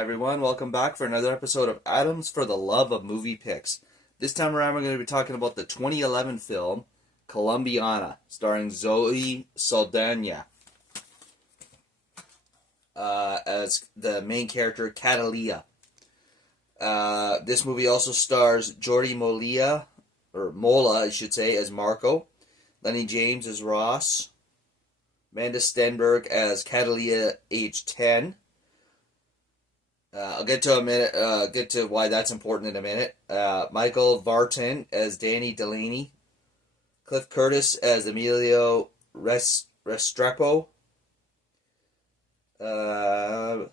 Hi everyone, welcome back for another episode of Atoms for the Love of Movie Picks. This time around we're going to be talking about the 2011 film Colombiana, starring Zoe Saldana as the main character Catalia. This movie also stars Jordi Mola, I should say, as Marco, Lenny James as Ross, Amanda Stenberg as Catalia, age 10. I'll get to why that's important in a minute. Michael Vartan as Danny Delaney, Cliff Curtis as Emilio Restrepo. I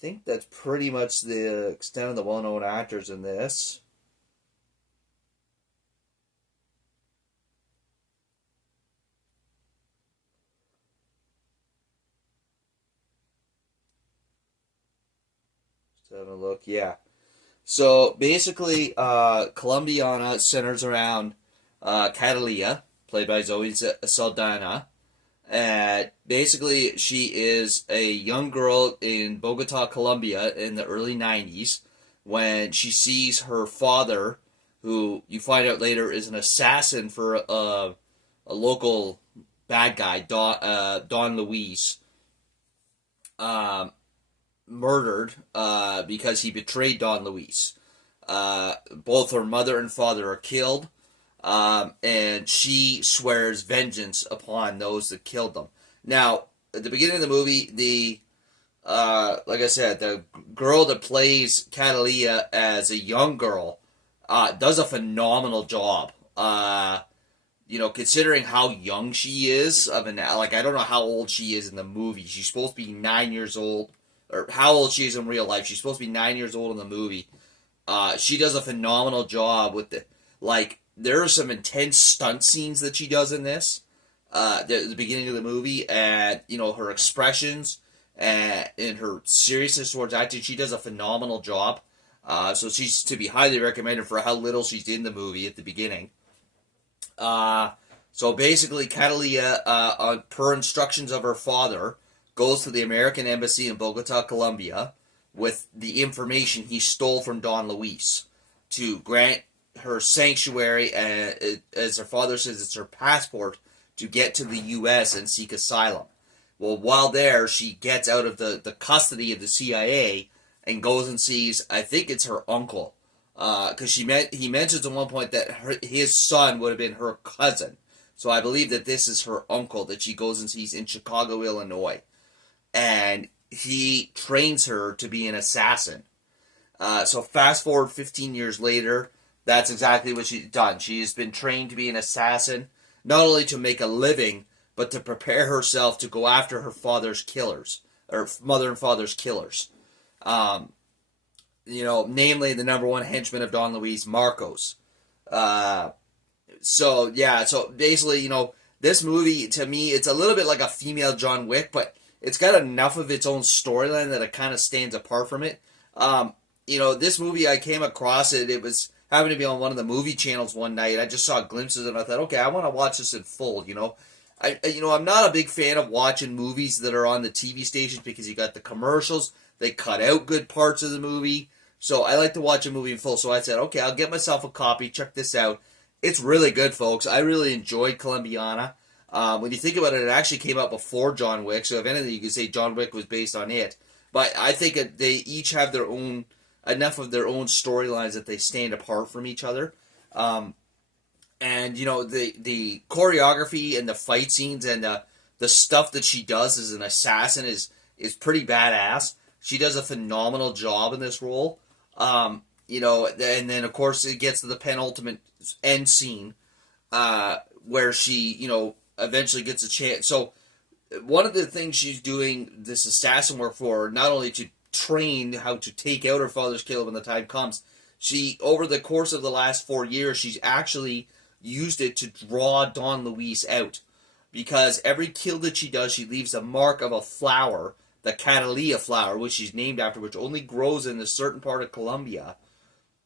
think that's pretty much the extent of the well-known actors in this. Have a look, yeah. So basically, Colombiana centers around Catalia, played by Zoe Saldana. And basically, she is a young girl in Bogota, Colombia, in the early 90s, when she sees her father, who you find out later is an assassin for a local bad guy, Don Luis. Murdered because he betrayed Don Luis. Both her mother and father are killed, and she swears vengeance upon those that killed them. Now, at the beginning of the movie, like I said, the girl that plays Catalia as a young girl does a phenomenal job. Considering how young she is, I don't know how old she is in the movie. She's supposed to be 9 years old. Or how old she is in real life. She's supposed to be 9 years old in the movie. She does a phenomenal job with there are some intense stunt scenes that she does in this. At the beginning of the movie, and her expressions and her seriousness towards acting, she does a phenomenal job. So she's to be highly recommended for how little she's in the movie at the beginning. So basically, Catalia, per instructions of her father, goes to the American Embassy in Bogota, Colombia, with the information he stole from Don Luis to grant her sanctuary, and as her father says, it's her passport to get to the U.S. and seek asylum. Well, while there, she gets out of the custody of the CIA and goes and sees, I think it's her uncle, because he mentions at one point that his son would have been her cousin. So I believe that this is her uncle that she goes and sees in Chicago, Illinois. And he trains her to be an assassin. So fast forward 15 years later, that's exactly what she's done. She has been trained to be an assassin, not only to make a living, but to prepare herself to go after her father's killers, or mother and father's killers. Namely the number one henchman of Don Luis, Marcos. So basically, this movie, to me, it's a little bit like a female John Wick, but it's got enough of its own storyline that it kind of stands apart from it. This movie, I came across it. It was having to be on one of the movie channels one night. I just saw glimpses and I thought, okay, I want to watch this in full. I'm not a big fan of watching movies that are on the TV stations because you got the commercials. They cut out good parts of the movie. So I like to watch a movie in full. So I said, okay, I'll get myself a copy. Check this out. It's really good, folks. I really enjoyed Colombiana. When you think about it, it actually came out before John Wick, so if anything, you could say John Wick was based on it. But I think they each have enough of their own storylines that they stand apart from each other. The choreography and the fight scenes and the stuff that she does as an assassin is pretty badass. She does a phenomenal job in this role. And then of course it gets to the penultimate end scene, where she, eventually gets a chance. So one of the things she's doing this assassin work for, not only to train how to take out her father's killer when the time comes, she, over the course of the last 4 years, she's actually used it to draw Don Luis out. Because every kill that she does, she leaves a mark of a flower, the Catalia flower, which she's named after, which only grows in a certain part of Colombia,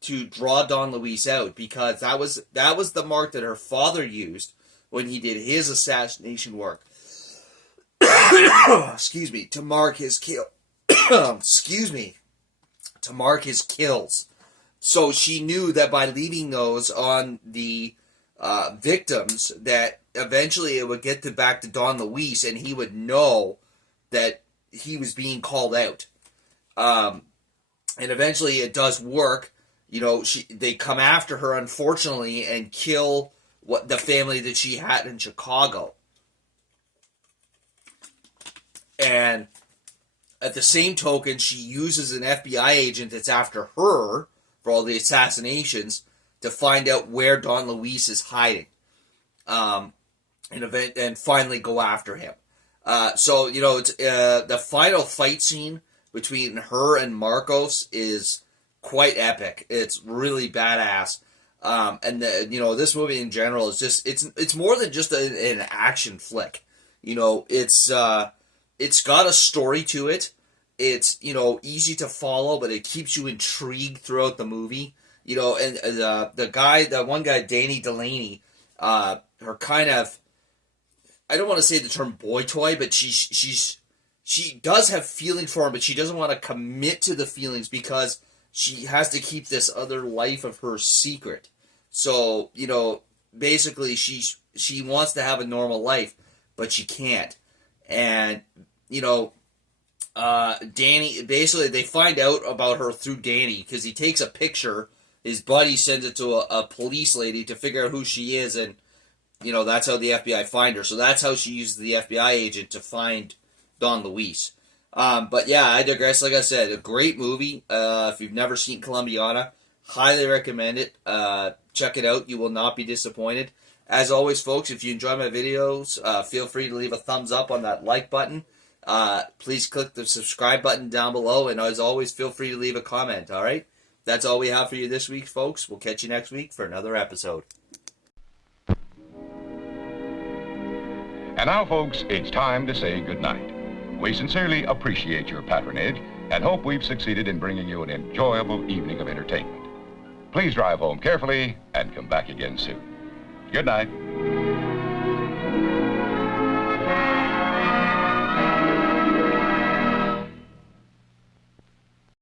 to draw Don Luis out. Because that was the mark that her father used when he did his assassination work. Excuse me, to mark his kill. excuse me, to mark his kills. So she knew that by leaving those on the victims, that eventually it would get back to Don Luis, and he would know that he was being called out. And eventually it does work. You know, they come after her, unfortunately, and kill the family that she had in Chicago. And at the same token, she uses an FBI agent that's after her for all the assassinations to find out where Don Luis is hiding, and finally go after him. So, you know, it's, the final fight scene between her and Marcos is quite epic. It's really badass. And you know, this movie in general is just, it's more than just an action flick. You know, it's got a story to it. It's, you know, easy to follow, but it keeps you intrigued throughout the movie. You know, and the one guy, Danny Delaney, her kind of, I don't want to say the term boy toy, but she does have feelings for him, but she doesn't want to commit to the feelings because she has to keep this other life of hers secret. So, you know, basically she wants to have a normal life, but she can't. And, you know, Danny, basically they find out about her through Danny because he takes a picture. His buddy sends it to a police lady to figure out who she is, and, you know, that's how the FBI find her. So that's how she uses the FBI agent to find Don Luis. But yeah, I digress. Like I said, a great movie. If you've never seen Colombiana, highly recommend it. Check it out. You will not be disappointed. As always, folks, if you enjoy my videos, feel free to leave a thumbs up on that like button. Please click the subscribe button down below. And as always, feel free to leave a comment, all right? That's all we have for you this week, folks. We'll catch you next week for another episode. And now, folks, it's time to say goodnight. We sincerely appreciate your patronage and hope we've succeeded in bringing you an enjoyable evening of entertainment. Please drive home carefully and come back again soon. Good night.